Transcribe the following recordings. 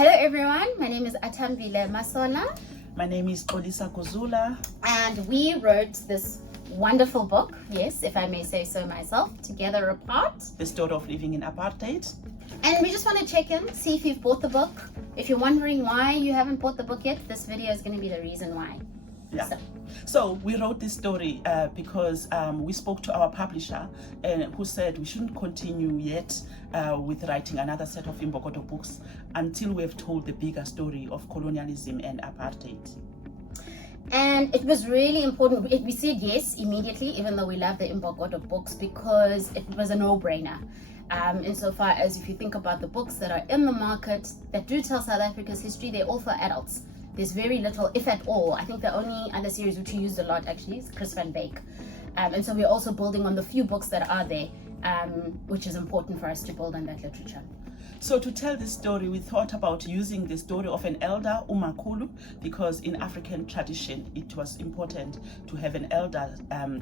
Hello everyone, my name is Athambile Masola. My name is Xolisa Guzula. And we wrote this wonderful book, yes, if I may say so myself, Together Apart. The story of living in apartheid. And we just want to check in, see if you've bought the book. If you're wondering why you haven't bought the book yet, this video is going to be the reason why. Yeah. So we wrote this story because we spoke to our publisher who said we shouldn't continue yet with writing another set of Imbokodo books until we've told the bigger story of colonialism and apartheid. And it was really important. We said yes immediately, even though we love the Imbokodo books, because it was a no-brainer. Insofar as if you think about the books that are in the market that do tell South Africa's history, they're all for adults. There's very little, if at all. I think the only other series which we used a lot actually is Chris van Beek. And so we're also building on the few books that are there, which is important for us to build on that literature. So to tell this story, we thought about using the story of an elder, umakhulu, because in African tradition, it was important to have an elder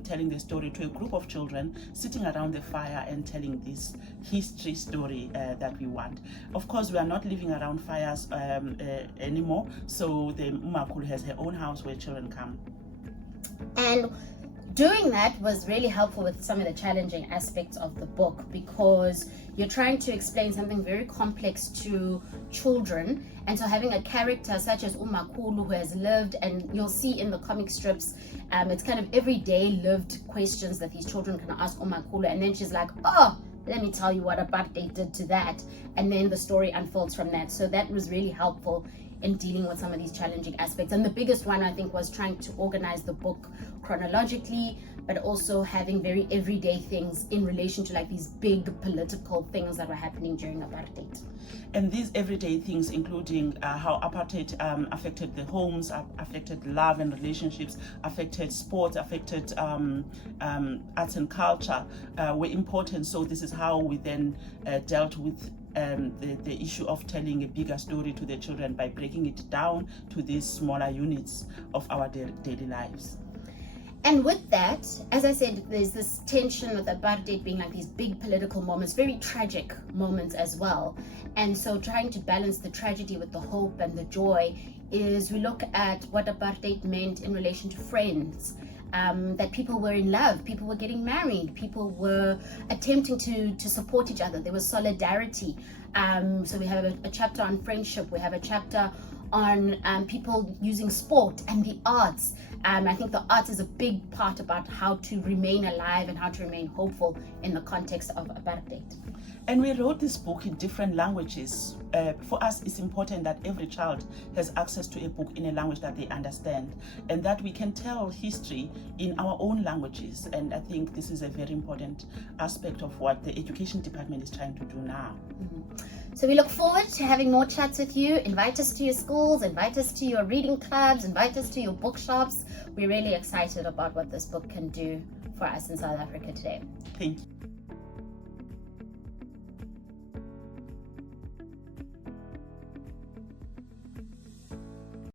telling the story to a group of children sitting around the fire and telling this history story that we want. Of course, we are not living around fires anymore, so the umakhulu has her own house where children come. And doing that was really helpful with some of the challenging aspects of the book, because you're trying to explain something very complex to children, and so having a character such as umakhulu who has lived, and you'll see in the comic strips, it's kind of everyday lived questions that these children can ask umakhulu, and then she's like, oh, let me tell you what apartheid did to that, and then the story unfolds from that. So that was really helpful in dealing with some of these challenging aspects. And the biggest one, I think, was trying to organize the book chronologically, but also having very everyday things in relation to like these big political things that were happening during apartheid. And these everyday things, including how apartheid affected the homes, affected love and relationships, affected sports, affected arts and culture, were important. So this is how we then dealt with the issue of telling a bigger story to the children by breaking it down to these smaller units of our daily lives. And with that, as I said, there's this tension with apartheid being like these big political moments, very tragic moments as well. And so trying to balance the tragedy with the hope and the joy is we look at what apartheid meant in relation to friends. That people were in love, people were getting married, people were attempting to support each other. There was solidarity. So we have a chapter on friendship, we have a chapter on people using sport and the arts. I think the arts is a big part about how to remain alive and how to remain hopeful in the context of apartheid. And we wrote this book in different languages. For us, it's important that every child has access to a book in a language that they understand, and that we can tell history in our own languages. And I think this is a very important aspect of what the education department is trying to do now. Mm-hmm. So we look forward to having more chats with you. Invite us to your schools, invite us to your reading clubs, invite us to your bookshops. We're really excited about what this book can do for us in South Africa today. Thank you.